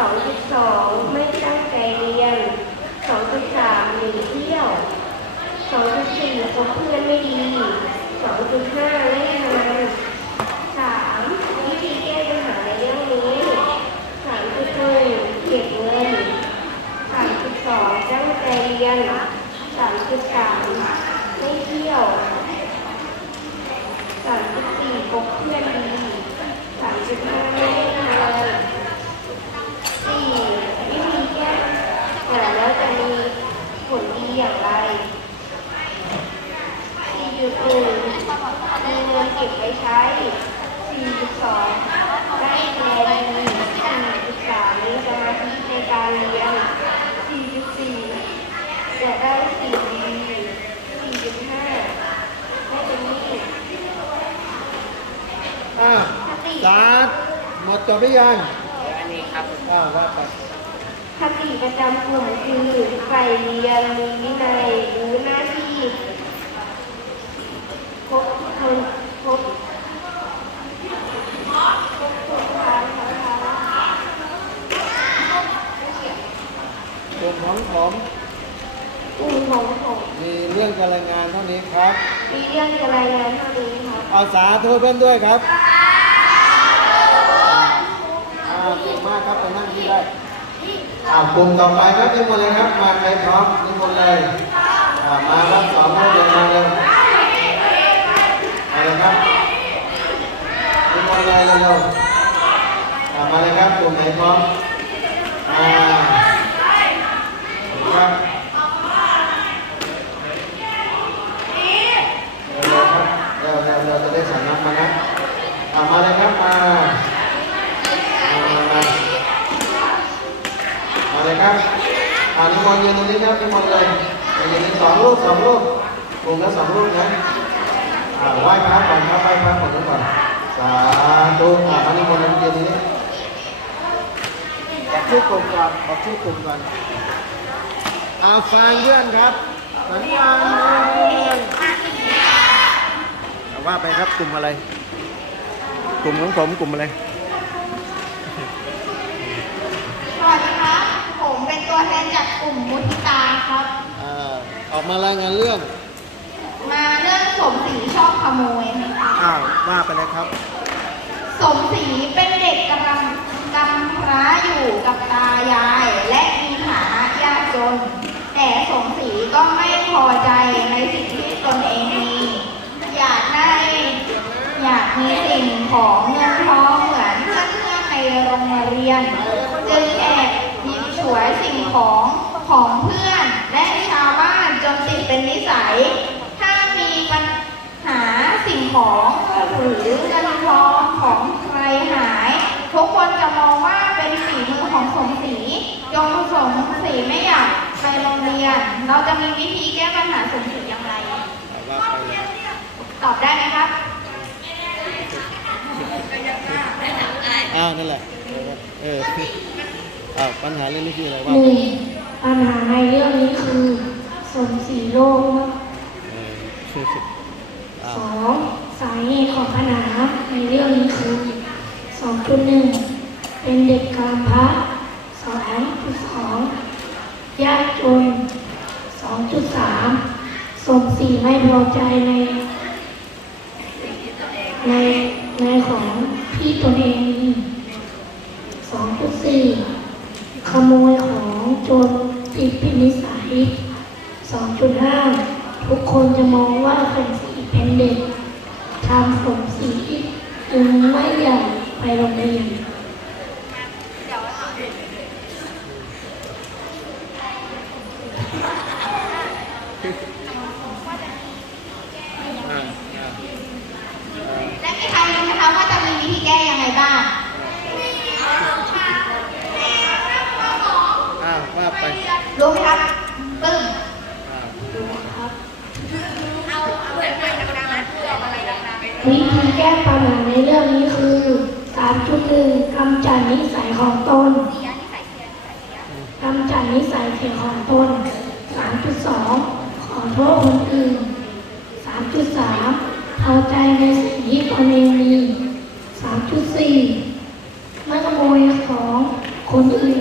2.2 ไม่ตั้งใจเรียน 2.3 หนีเที่ยว 2.4คบเพื่อนไม่ดี 2.5เล่นพนัน 3. วิธีแก้ปัญหาในเรื่องนี้ 3.1เก็บเงิน 3.2 ตั้งใจเรียน 3.3 ไม่เที่ยว 3.4คบเพื่อนดี 3.5 ไม่เล่นพนัน สี่วิธีแก้ปัญหาแล้วจะมี ผลดีอย่างไรสี่จุดหนึ่งมีเงินเก็บไว้ใช้สี่จุดสองได้คะแนนดีสี่จุดสามมีสมาธิในการเรียนสี่จุดสี่จะได้สิ่งดีสี่จุดห้าไม่เป็นหนี้อ่าคติสาดหมดจบหรือยังอันนี้ครับอ่าว่าไป คติประจำกลุ่มคือใฝ่เรียนมีวินัยรู้หน้าที่พบคนพบพบคนทางทางทางกลุ่มของผมกลุ่มของผมมีเรื่องการรายงานเท่านี้ครับ มีเรื่องจะรายงานเท่านี้ครับเอาสาธุเพื่อนด้วยครับอ่าเก่งมากครับไปนั่งที่ได้ อ่ากลุ่มต่อไปครับนิมนต์เลยครับ มาใครพร้อมนิมนต์เลยอ่ามาครับสองคนเดินมาเลยมาเลยครับนิมนต์เลยเร็วๆอ่ามาเลยครับกลุ่มไหนพร้อมอ่าครับเร็วๆครับเร็วๆเร็วจะได้สั่งน้ำมานะอ่ามาเลยครับมามามา มาเลยครับอ่านิมนต์ยืนตรงนี้ครับนิมนต์เลยยืนสองรูปสองรูปกลุ่มละสองรูปนะอ่าไหว้พระก่อนครับไหว้พระก่อนทุกคนสาธุอ่านิมนต์ยืนตรงนี้บอกชื่อกลุ่มก่อนบอกชื่อกลุ่มก่อนอ่าฟังเพื่อนครับสัญญาณอ่าว่าไปครับกลุ่มอะไร กลุ่มของผมกลุ่มอะไร สวัสดีครับ ผมเป็น ตัวแทนจากกลุ่มมุทิตาครับ อ่าออกมารายงานเรื่องมาเรื่องสมศรีชอบขโมยอ้าวว่าไปเลยครับ สมศรีเป็นเด็กกำลังกำพร้าอยู่กับตายาย และมีฐานะยากจน แต่สมศรีก็ไม่พอใจในสิ่งที่ตนเองมีอยากได้อยากมีสิ่งของเงินทองเหมือนเพื่อนๆในโรงเรียน จึงแอบหยิบฉ วยสิ่งของของเพื่อนและชาวบ้านจนติดเป็นนิสัย ถ้ามีปัญหาสิ่งของหรือเงินทองของใครหาย ทุกคนจะมองว่าเป็นฝีมือของสมศรีจงสมศรีไม่อยากไปโรงเรียน เราจะมีวิธีแก้ปัญหาสมศรีอย่างไร ตอบได้ไหมครับอ้าวนั่นแหละ ญหาเรื่องนี้คืออะไรหว่านึ่งปัญหาในเรื่องนี้คือสมศรีโลกเอออ้าวสองสาเหตุของปัญหาในเรื่องนี้คือสองจุดหนึ่งเป็นเด็กกำพร้าสองจุดสองยากจนสองจุดสามสมศรีไม่พอใจในในในของที่ตนเองมีสองจุดสี่ขโมยของจนติดเป็นนิสัยสองจุดห้า ทุกคนจะมองว่าสมศรีเป็นเด็กทำสมศรีจึงไม่อยากไปโรงเรียน อ้าวอ้าว และมีใครรู้ไหมคะว่าจะมีวิธีแก้ยังไงบ้าง อ้าวว่าไป รู้ไหมครับปึ้ม อ้าว วิธีแก้ปัญหาในเรื่องนี้คือ 3.1กำจัดนิสัยของตนกำจัดนิสัยเสียของตน 3.2 ขอโทษคนอื่น 3.3พอใจในสิ่งที่ตนเองมี 3.4 ไม่ขโมยของคนอื่น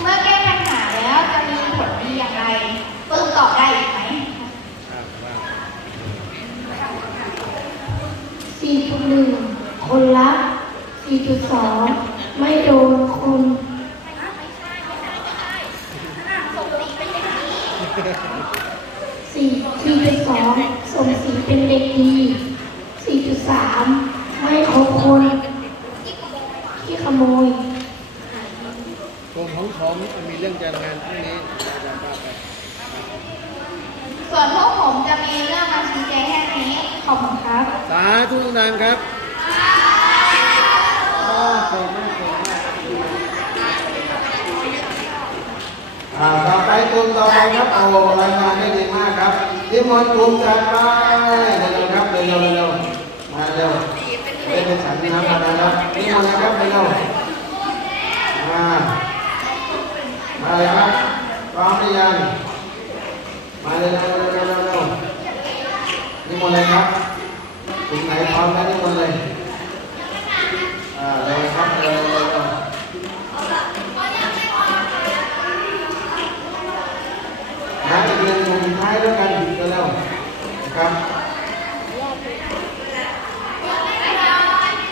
เมื่อแก้ปัญหาแล้วจะมีผลดีอย่างไรปึ้งตอบได้อีกไหม 4.1 คนละ 4.2 ไม่โดนคน สี่สี่จุดสองสมศรีเป็นเด็กดีสี่จุดสามไม่คบคนที่ขโมย กลุ่มของผมมีเรื่องจะงานพรุ่งนี้จะว่าไป ส่วนพวกผมจะมีเรื่องมาชี้แจงแค่นี้ ขอบคุณครับ สาธุดังๆครับอ้าวเก่งมากเก่งมาก อ่าต่อไปกลุ่มต่อไปครับโอ้รายงานได้ดีมากครับนิมนต์กลุ่มจัดไปเร็วๆครับเร็วๆเร็วๆมา เร็วได้เป็นสันนิษฐานมาแล้วนิมนต์นะครับไปเร็วมามาเลยครับพร้อมหรือยังมาเร็วๆเร็วเร็วเร็วๆนิมนต์เลยครับถึงไหนพร้อมแล้วนิมนต์เลยอ่าเร็วครับเร็วๆเร็วๆหาอีกหนึ่งกลุ่มสุดท้ายด้วยกันเร็วๆนะครับ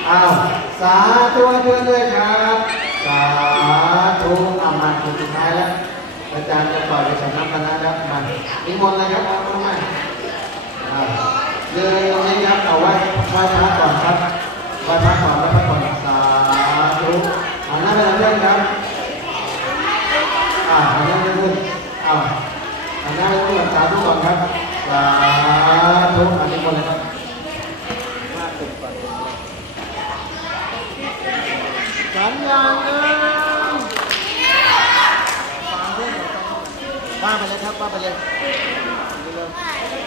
อ้าวสาธุเพื่อนด้วยครับ สาธุอามากลุ่มสุดท้ายแล้ว อาจารย์จะต่อไปสำนักคณะแล้วมานิมนต์เลยครับเอามาอ่าเดินตรงนี้ครับเอาไว้ไหว้พระก่อนครับไหว้พระก่อนไหว้พระก่อนสาธุเอาหน้าไปทางเพื่อนครับอ่าอันนั้นไม่พูดอ้าวอันนั้นไม่พูดสาธุก่อนครับสาธุอันนี้คนเลยครับสัญญาณหนึ่ง ว่าไปเลยครับว่าไปเลยเร็วๆ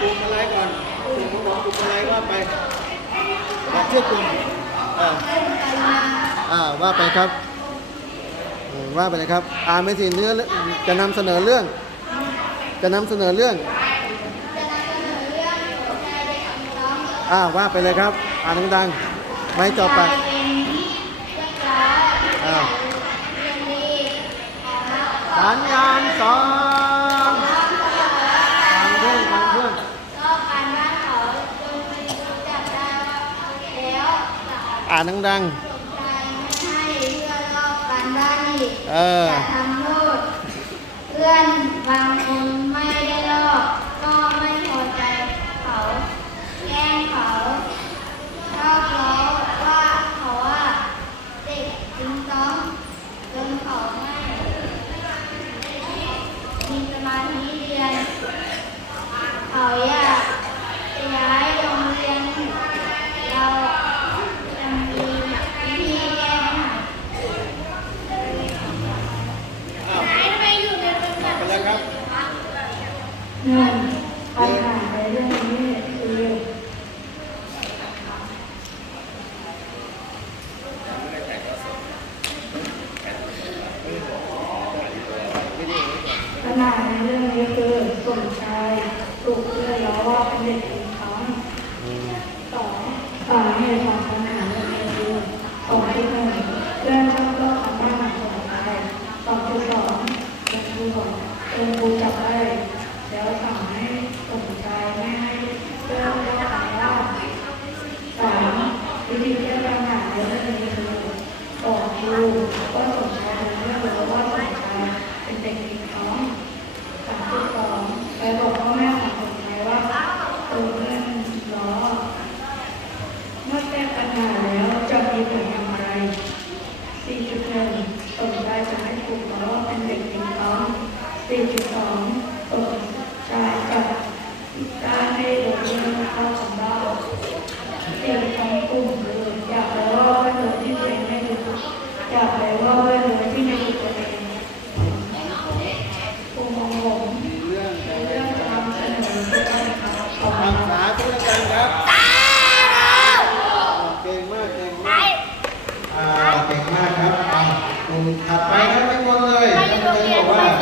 กลุ่มอะไรก่อนกลุ่มของผมกลุ่มอะไรว่าไปบอกชื่อกลุ่มอ่าอ่าว่าไปครับว่าไปเลยครับอ่านไม่สิเนื้อจะนำเสนอเรื่อง จะนำเสนอเรื่อง อ่าว่าไปเลยครับ อ่านดังๆ ไม่จบปากอ่าสัญญาณสองฟังเพื่อนฟังเพื่อนชอบการบ้านเขาจนไปจับได้แล้วอ่านดังใจไม่ให้เพื่อนลอกการบ้านอีกๆเออจะทำโทษเพื่อนบางคนไม่ได้ลอกก็ไม่พอใจเขาแกล้งเขาชอบล้อว่าเขาว่าเด็กจริงต้องจนเขาไม่มีสมาธิเรียน เข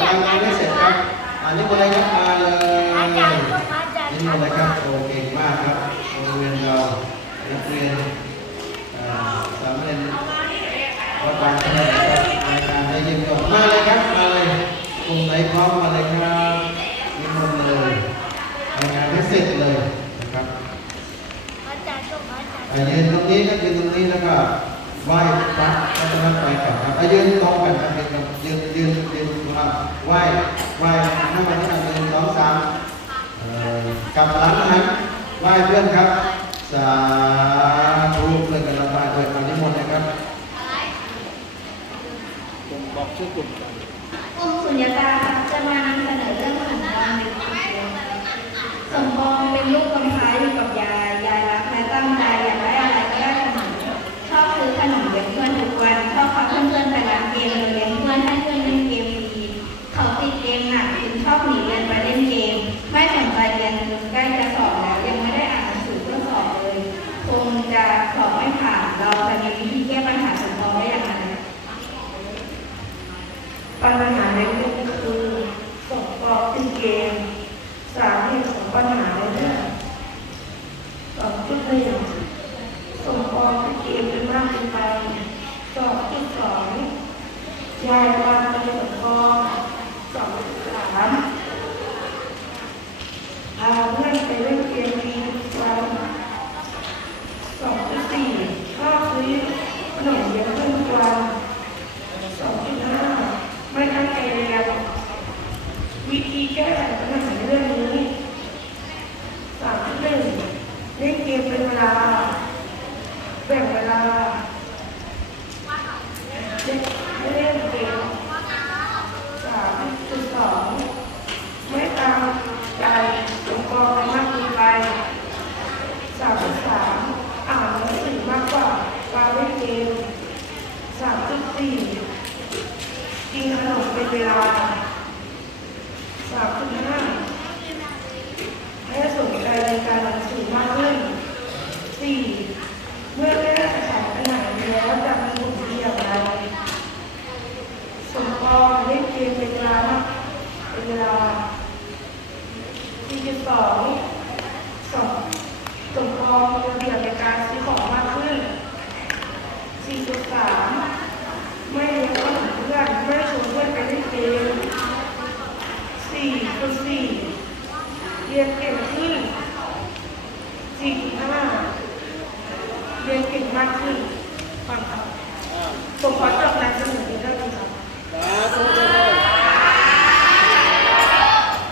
ทำงานได้เสร็จครับอันนี้อะไรครับมาเลยนี่อะไรครับโอเคมากครับโรงเรียนเรานักเรียนสามเณรวัดบางขนรับรายการได้เยี่ยมอดมาเลยครับมาเลยกลุ่มไหนพร้อมมาเลยครับนิมนต์เลยทำงานได้เสร็จเลยนะครับอาจารยืนตรงนี้นะยืนตรงนี้แล้วก็ไหว้พระแล้วก็ไปกลันครับยืนตรงกันครับยืนยืนยืน ยืนครับไหว้ไหว้ให้มันที่หนึ่งสองสามเอ่อกลับหลังนั้นไหว้เพื่อนครับ สาธุเพื่อนกันละบายด้วยมานิมนต์นะครับผมบอกชื่อกลุ่มก่อนกลุ่มสุญญตาจะมานำเสนอเรื่องของการในครอบครัวสมปองเป็นลูกกำ จุดหนึ่งสมปองติดเกมเป็นมากเกินไปสอบที่สองยายวางเป็นสมปอสอบสามพาเพื่อนไปเล่นเกมมีทุกวันสองจุดสี่ชอบซื้อขนมเลี้ยงเพื่อนทุกวัน สองจุดห้าไม่ตั้งใจเรียนวิธีแก้ไขปัญหาเรื่องนี้สามจุดหนึ่งเล่นเกมเป็นเว ลา แบ่งเวลาเล่นไม่เล่นเกมสามจุดสองไม่ตามใจสมกองมากเกินไปสามจุดสามอ่านหนังสือมากกว่าการเล่นเกมสามจุดสี่ กินขนมเป็นเวลาสามจุดห้าให้สนใจในการหนังสือมากขึ้นสี่เมื่อได้สถานปัญหาแล้วจะมีผลดีอย่างไรสมปองเล่นเกมเป็นเวลามากเป็นเวลาสี่จุดสองสองสมปองมีระเบียบในการซื้อของมากขึ้นสี่จุดสาม ไม่เลี้ยงขนมเพื่อนไม่ชวนเพื่อนไปเล่นเกมสี่คือสี่ เรียนเก่งขึ้นสี่จุดห้าเรียนเก่งมากขึ้นฟังครับผมขอจบการเสนอนี้ได้ไหมครับ สาธุเลย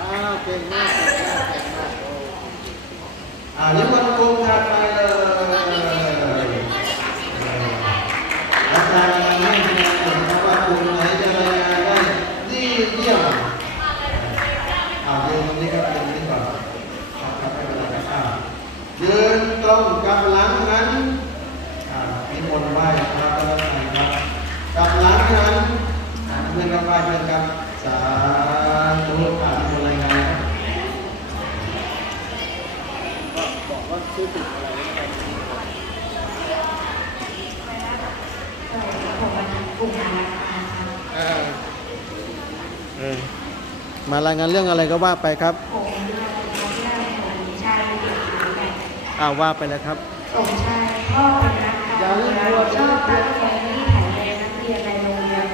อ่าเก่งมากเก่งมากเก่งมากโอ้ อ่านิมนต์กลุ่มถัดไปเลยอาจารย์ให้คะแนนหนึ่งครับว่ากลุ่มไหนจะรายงานได้ดีเยี่ยมอ่ายืนตรงนี้ครับยืนตรงนี้ก่อนครับครับไม่เป็นไรครับอ่ายืนตรงกับหลังนั้นอ่านิมนต์ไหว้พระรัตนตรัยครับกับหลังนั้นอ่าเพื่อนกับไหว้เพื่อนครับสาธุอ่านิมนต์รายงานครับ ก็บอกว่าชื่อกลุ่มอะไรนะครับ ผมมาจากกลุ่มธนาคารครับ อ่าเออ มารายงานเรื่องอะไรก็ว่าไปครับผมมาจากเรื่องของชายเด็กหญิงแบบอ่าว่าไปเลยครับสมชายพ่อเป็นนักการเมืองชอบตั้งใจที่แผนในนักเรียนในโรงเรียน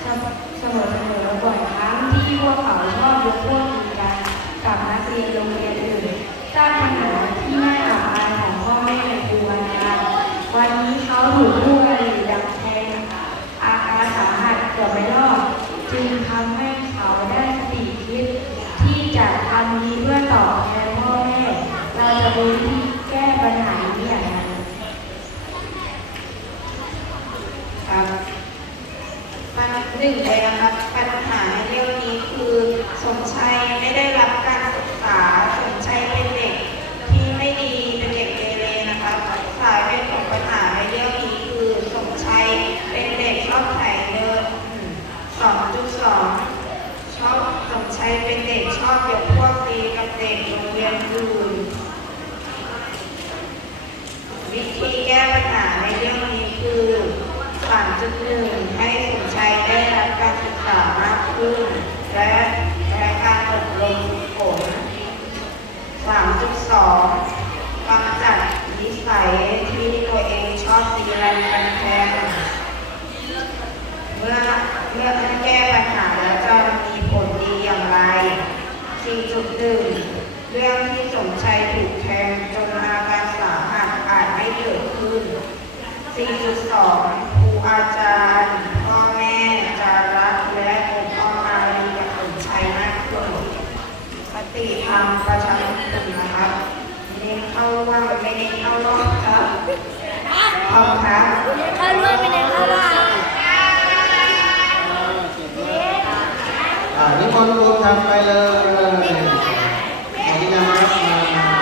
เสมอเสมอเสมอบ่อยครั้งที่พวกเขาชอบยกพวกตีกันกับนักเรียนโรงเรียนอื่นสร้างปัญหาที่น่าอับอายของพ่อแม่ในครูวันกันวันนี้เขาถูกผู้กันดักแทงอาการสาหัสเกือบไม่รอดจึงทำให้เขาได้สติคิด ที่จะทำดีเพื่อตอบแทนพ่อแม่ เราจะรู้วิธีแก้ปัญหานี้อย่างไรครับปัญหนึ่งเลยนะครับปัญหาในเรื่องนี้คือสมชัยไม่ได้รับการศึกษา สมชัยเป็นเด็กที่ไม่ดีเป็นเด็กเกเรนะครับสาเหตุของปัญหาในเรื่องนี้คือสมชัยเป็นเด็กชอบไถเดินสองจุด สองชอบสมชัยเป็นเด็กชอบยกพวกตีกับเด็กโรงเรียนอื่นวิธีแก้ปัญหาในเรื่องนี้คือ 3.1 ให้สมชัยได้รับการศึกษามากขึ้น และและการอบรมฝึกฝน3.2กำจัดนิสัยรันฟันแทงเมื่อ เมื่อท่านแก้ปัญหาแล้วจะมีผลดีอย่างไร 4.1 เรื่องที่สมชัยถูกแทงจนอาการสาหัสอาจไม่เกิดขึ้น 4.2 ครูอาจารย์พ่อแม่จารักและองค์พ่ออารีกับสมชัยมากขึ้นปฏิธรรมประชาชนนะครับเน้นเข้าว่ามันไม่ได้นเข้ารอบครับขอบคุณครับเข้าร่วมไปในเข้าร่วม อ่านิมนต์รวมทำไปเลยอันนี้นะครับมา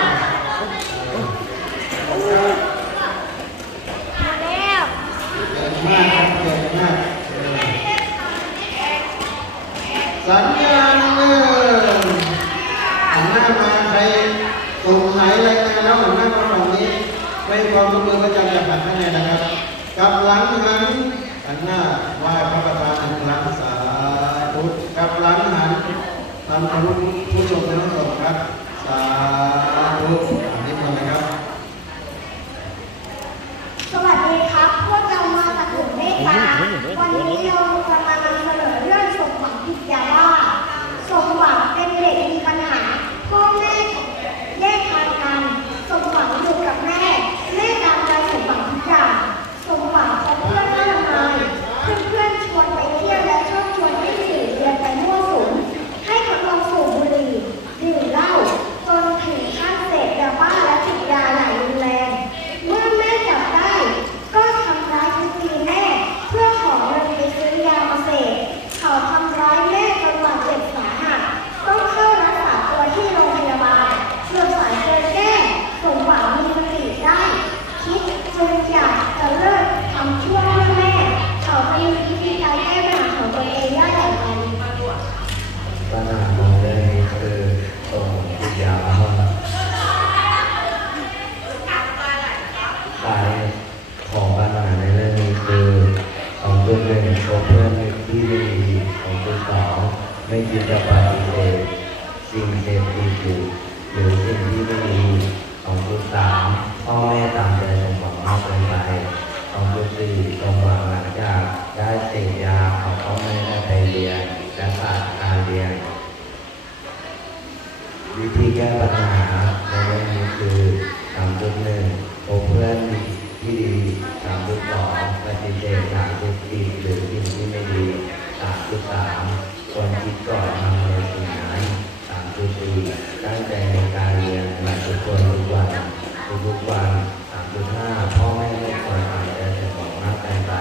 เก่งมากครับเก่งมากสัญญาณหนึ่งหันหน้ามาใครส่งไหนรายงานแล้วหันหน้ามาฝั่งนี้ไม่ความร่วมมือประจำจากหันข้างในนะครับกลับหลังหันหันหน้าไหว้พระประธานหนึ่งครั้งสา ธุกลับหลังหันทำเคารพผู้ชมทั้งสองครับ สาธุอันนี้ก่อนนะครับ สวัสดีครับ พวกเรามาจากกลุ่มเมตตาวันนี้เราจะมานำเสนอเรื่องสมหวังพิจาราสมหวังเป็นเด็กมีปัญหาพ่อแม่แยกทางกัน สมหวังอยู่กับแม่ ไม่คิดจะปฏิเสธสิ่งเสพติดอยู่หรือสิ่งที่ไม่ดีสองจุดสามพ่อแม่ตามใจสมหวังมากเกินไปสองจุดสี่สมหวังหลังจากได้เสพยาเขาก็ไม่ได้ไปเรียนและขาดการเรียนวิธีแก้ปัญหาในเรื่องนี้คือสามจุดหนึ่งพบเพื่อนที่ดีสามจุดสองปฏิเสธสารเสพติดหรือสิ่งที่ไม่ดีสามจุดสาม ควรคิดก่อทำในสิ่งนั้นสามจุดสี่ตั้งใจในการเรียนหลักทุกคนทุกวันทุกๆวันสามจุดห้าพ่อแม่ไม่ควรทำแต่สิ่งของมากเกินไป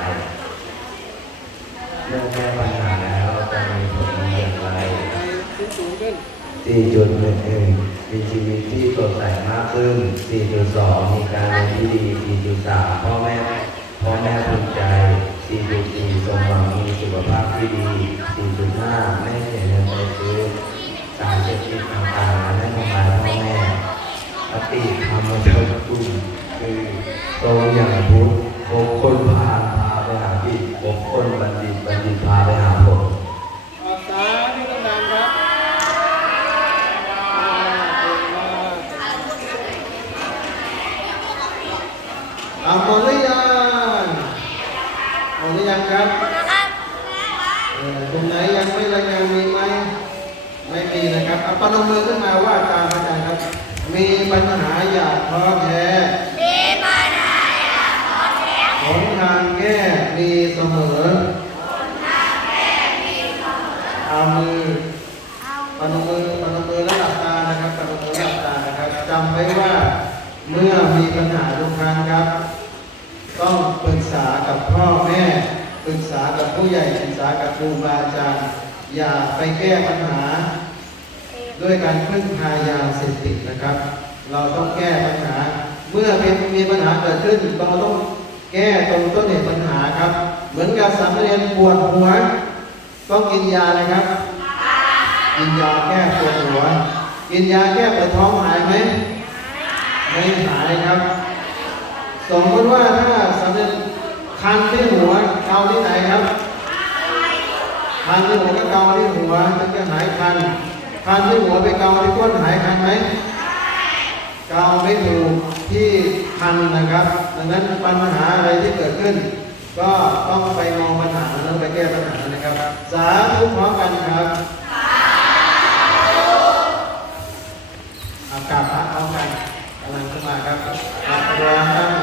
เมื่องแก้ปัญหาแล้วจะมีผลอย่างไรขึ้นสูงขึ้น4.11มีชีวิตที่สดใสมากขึ้น 4.2 มีการเรียนที่ดี 4.3 พ่อแม่ พ่อแม่ภูมิใจ 4.4สมหวังมีสุขภาพที่ดี 4.5 ไม่เสียเงินไปซื้อสารเสพติดต่างๆและไม่ทำลายพ่อแม่ปฏิธรรมชนกลุ่มคือตรงอย่างพุทธพบคนพาพาไปหาผิดพบคนบัณฑิตบัณฑิตพาไปหาผลออกสาที่ต้องดังครับอามากอ่า มมือขึ้นมาว่าตามอาจารย์ครับ มีปัญหาอย่าท้อแท้มีปัญหาอย่าท้อแท้หนทางแก้มีเสมอหนทางแก้มีเสมอเอามือปนมมือปนมมือแล้วหลับตานะครับปนมมือแล้วหลับตานะครับจำไว้ว่าเมื่อมีปัญหาทุกครั้งครับ ต้องปรึกษากับพ่อแม่ปรึกษากับผู้ใหญ่ปรึกษากับครูบาอาจารย์อย่าไปแก้ปัญหา ด้วยการพึ่งพายาเสพติดนะครับ เราต้องแก้ปัญหา เมื่อเป็นมีปัญหาเกิดขึ้นเราต้องแก้ตรงต้นเหตุปัญหาครับ เหมือนกับสามเณรปวดหัว ต้องกินยาเลยครับ กินยาแก้ปวดหัว กินยาแก้ปวดท้องหายไหมไม่หายครับ สมมติว่าถ้าสำเร็จคันที่หัวเกาที่ไหนครับคันที่หัวก็เกาที่หัวถึงจะหายคัน คันที่หัวไปเกาที่ก้นหายคันไหมเกาไม่ถูกที่ทันนะครับ ดังนั้นปัญหาอะไรที่เกิดขึ้น ก็ต้องไปมองปัญหาแล้วไปแก้ปัญหานะครับ สาธุพร้อมกันครับอากาศพระพร้อมกันกำลังขึ้นมาครับอะระ